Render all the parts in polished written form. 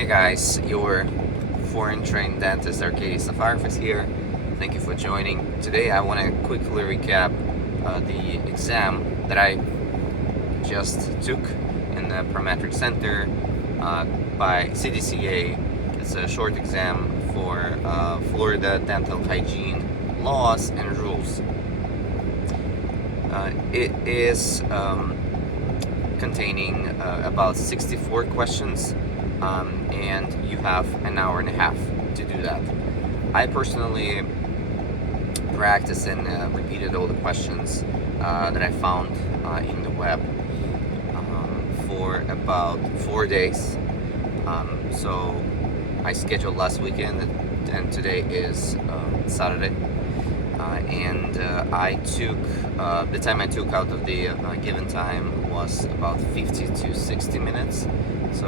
Hey guys, your foreign trained dentist Arcadius Safarfis here. Thank you for joining. Today I want to quickly recap the exam that I just took in the Parametric Center by CDCA. It's a short exam for Florida dental hygiene laws and rules. It is containing about 64 questions, and you have an hour and a half to do that. I personally practiced and repeated all the questions that I found in the web for about 4 days. So I scheduled last weekend, and today is Saturday. And I took the time I took out of the given time was about 50 to 60 minutes. So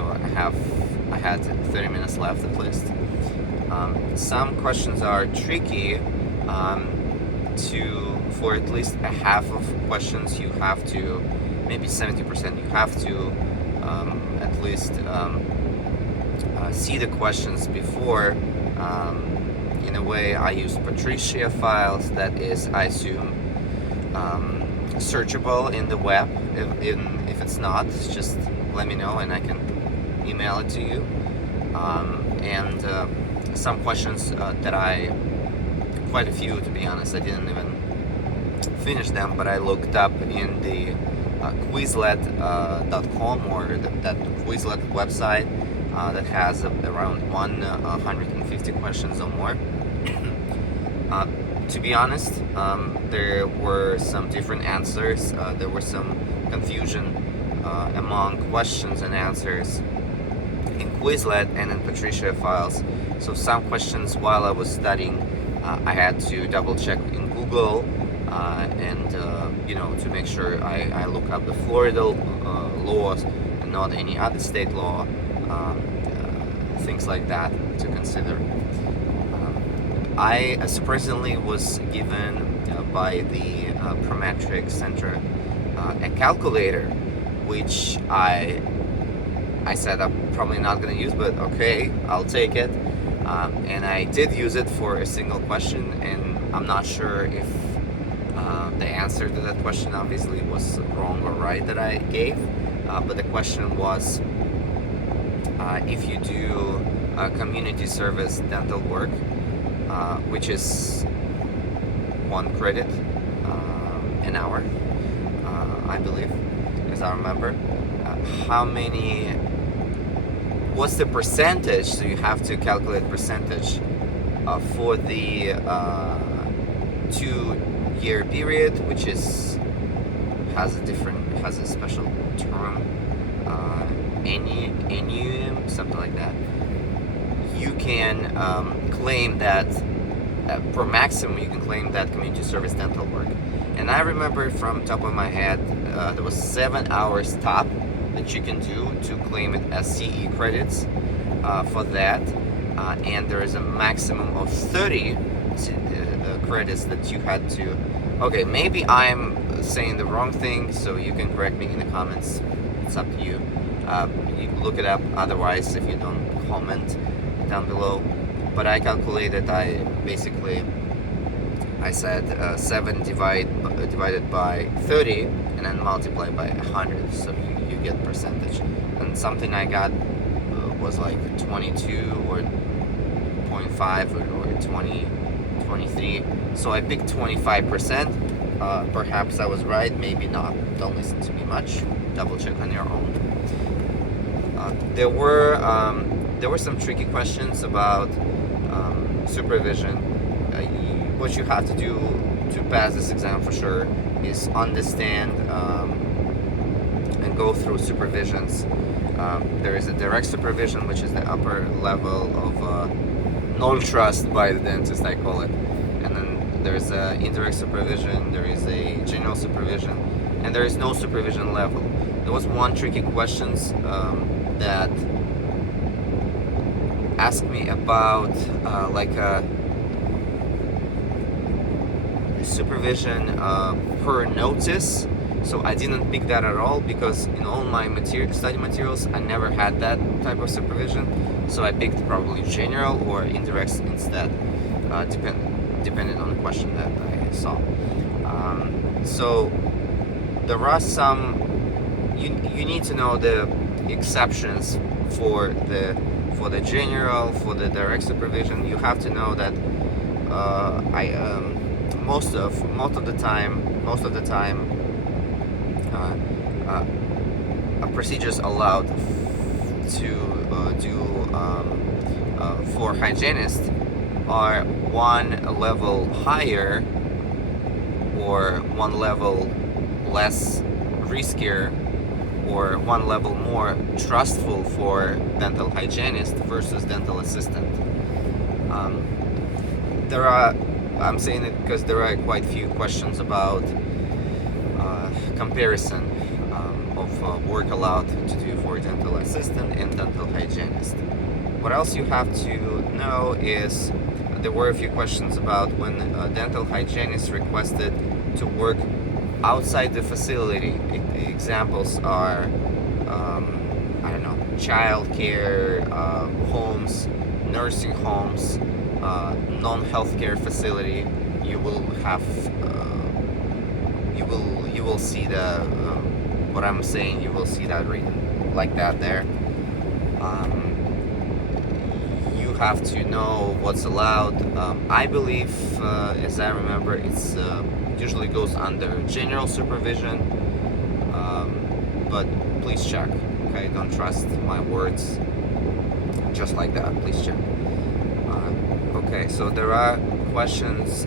I had 30 minutes left at least. Some questions are tricky. For at least a half of questions, you have to, maybe 70%, you have to at least see the questions before. In a way, I use Patricia files that is, I assume, searchable in the web. If it's not, just let me know and I can email it to you. And some questions that quite a few to be honest, I didn't even finish them, but I looked up in the Quizlet.com or that Quizlet website that has around 150 questions or more. To be honest, there were some different answers. There was some confusion among questions and answers in Quizlet and in Patricia files. So some questions while I was studying, I had to double check in Google and to make sure I look up the Florida laws and not any other state law. Things like that to consider. I surprisingly was given by the Parametric Center a calculator, which I said I'm probably not going to use, but okay, I'll take it. And I did use it for a single question, and I'm not sure if the answer to that question obviously was wrong or right that I gave, but the question was, if you do community service dental work, which is 1 credit an hour, I believe, as I remember, what's the percentage? So you have to calculate percentage for the 2-year period, which has a special term, annuum, something like that. You can claim that per maximum you can claim that community service dental work. And I remember from top of my head, there was 7 hours top that you can do to claim it as CE credits for that, and there is a maximum of 30 credits that you had to. Okay, maybe I'm saying the wrong thing, so you can correct me in the comments. It's up to you. You can look it up otherwise if you don't comment down below. But I calculated, I said 7 divided by 30 and then multiply by 100, so you get percentage. And something I got was like 22 or 0.5 or 20, 23. So I picked 25%. Perhaps I was right, maybe not. Don't listen to me much. Double check on your own. There were some tricky questions about supervision. What you have to do to pass this exam for sure is understand and go through supervisions. There is a direct supervision, which is the upper level of non-trust by the dentist, I call it. And then there's a indirect supervision, there is a general supervision, and there is no supervision level. There was one tricky question that asked me about like a supervision per notice, So I didn't pick that at all because in all my study materials I never had that type of supervision. So I picked probably general or indirect instead, depending on the question that I saw. So there are some. You need to know the exceptions for the general, for the direct supervision. You have to know that most of the time procedures allowed to do for hygienists are one level higher or one level less riskier or one level more trustful for dental hygienist versus dental assistant. I'm saying it because there are quite few questions about comparison of work allowed to do for dental assistant and dental hygienist. What else you have to know is there were a few questions about when a dental hygienist requested to work outside the facility. Examples are, I don't know, child care, homes, nursing homes, non-healthcare facility. You will have, you will see the what I'm saying. You will see that written like that there. You have to know what's allowed. I believe, as I remember, it's usually goes under general supervision, but please check. Okay, don't trust my words just like that. Please check. Okay, so there are questions.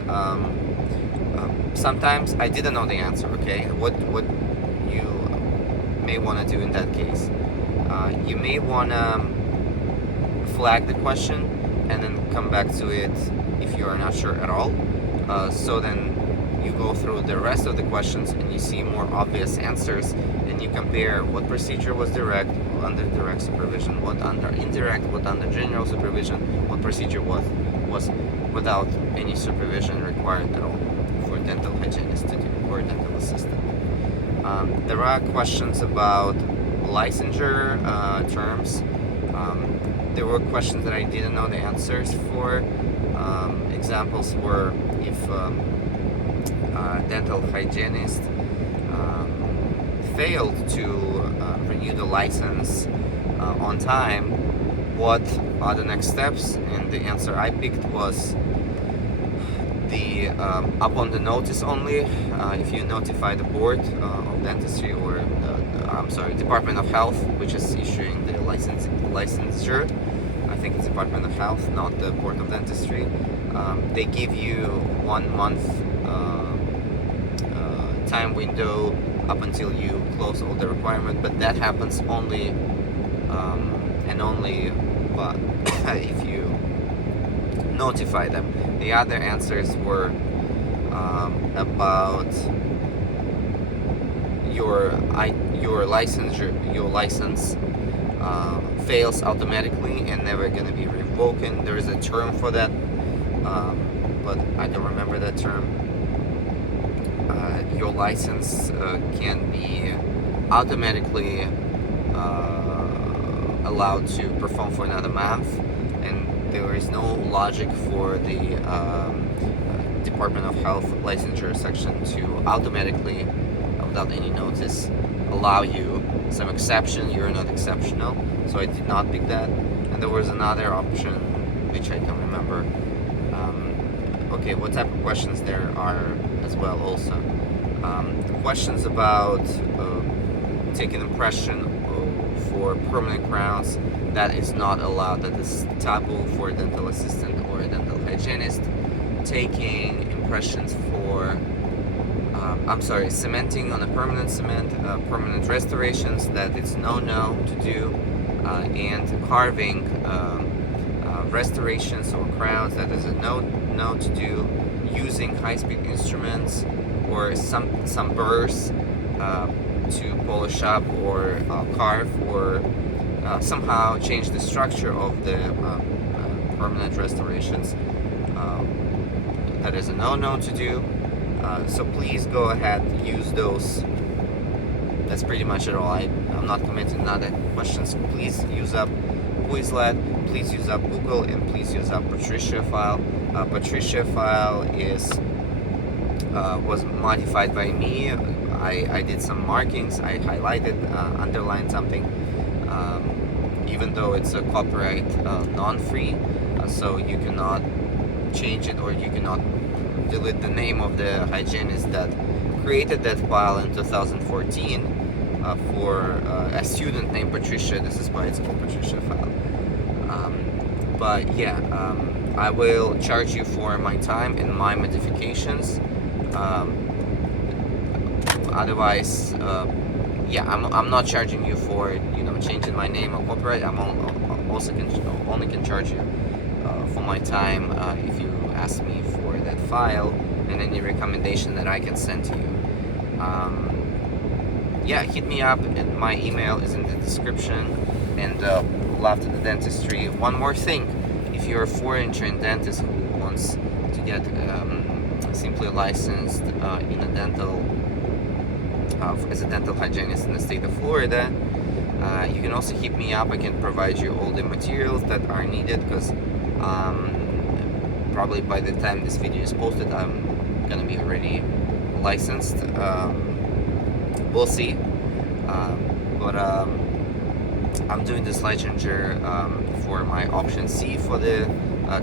Sometimes I didn't know the answer. Okay, what you may want to do in that case, you may want to flag the question and then come back to it if you are not sure at all. So then you go through the rest of the questions and you see more obvious answers, and you compare what procedure was direct, under direct supervision, what under indirect, what under general supervision, what procedure was without any supervision required at all for dental hygienist to do or dental assistant. There are questions about licensure terms. There were questions that I didn't know the answers for. Examples were if dental hygienist failed to renew the license on time, what are the next steps? And the answer I picked was the upon the notice only. If you notify the board of dentistry or Department of Health, which is issuing the licensure. I think it's Department of Health, not the Board of Dentistry. They give you 1 month time window up until you close all the requirement, but that happens only and only if you notify them. The other answers were about your license fails automatically and never gonna be revoked. There is a term for that, but I don't remember that term. Your license can be automatically allowed to perform for another month, and there is no logic for the Department of Health licensure section to automatically, without any notice, allow you some exception. You're not exceptional, so I did not pick that. And there was another option which I don't remember. Okay, what type of questions there are as well also. Questions about taking impression for permanent crowns. That is not allowed. That is taboo for a dental assistant or a dental hygienist. Taking impressions for cementing on a permanent cement, permanent restorations, that it's no to do, and carving restorations or crowns, that is a no to do. Using high-speed instruments or some burrs to polish up or carve or somehow change the structure of the permanent restorations, that is a no to do. So please go ahead, use those That's pretty much it all. I'm not committing to other questions. Please use up Quizlet, please use up Google, and please use up Patricia file. Patricia file was modified by me. I did some markings, I highlighted, underlined something, even though it's a copyright non-free, so you cannot change it, or you cannot delete the name of the hygienist that created that file in 2014 for a student named Patricia. This is why it's called Patricia file. But yeah, I will charge you for my time and my modifications. Otherwise, yeah, I'm not charging you for changing my name or copyright. I'm only can charge you for my time if you ask me for that file and any recommendation that I can send to you. Yeah, hit me up, and my email is in the description. And love to the dentistry. One more thing: if you're a foreign trained dentist who wants to get simply licensed in a dental as a dental hygienist in the state of Florida, you can also hit me up. I can provide you all the materials that are needed, because probably by the time this video is posted, I'm gonna be already licensed. We'll see. But I'm doing this licensure for my option C for the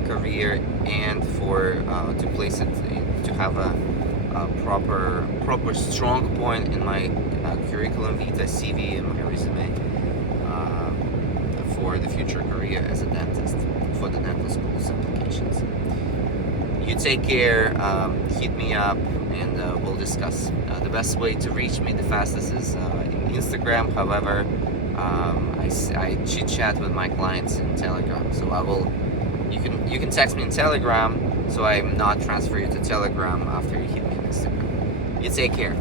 career, and for to place it to have a proper strong point in my curriculum vitae, CV, and my resume for the future career as a dentist for the dental school's applications. You take care, hit me up, and we'll discuss. The best way to reach me the fastest is in Instagram. However, I chit chat with my clients in Telegram, so you can text me in Telegram, so I'm not transfer you to Telegram after you hit me on Instagram. You take care.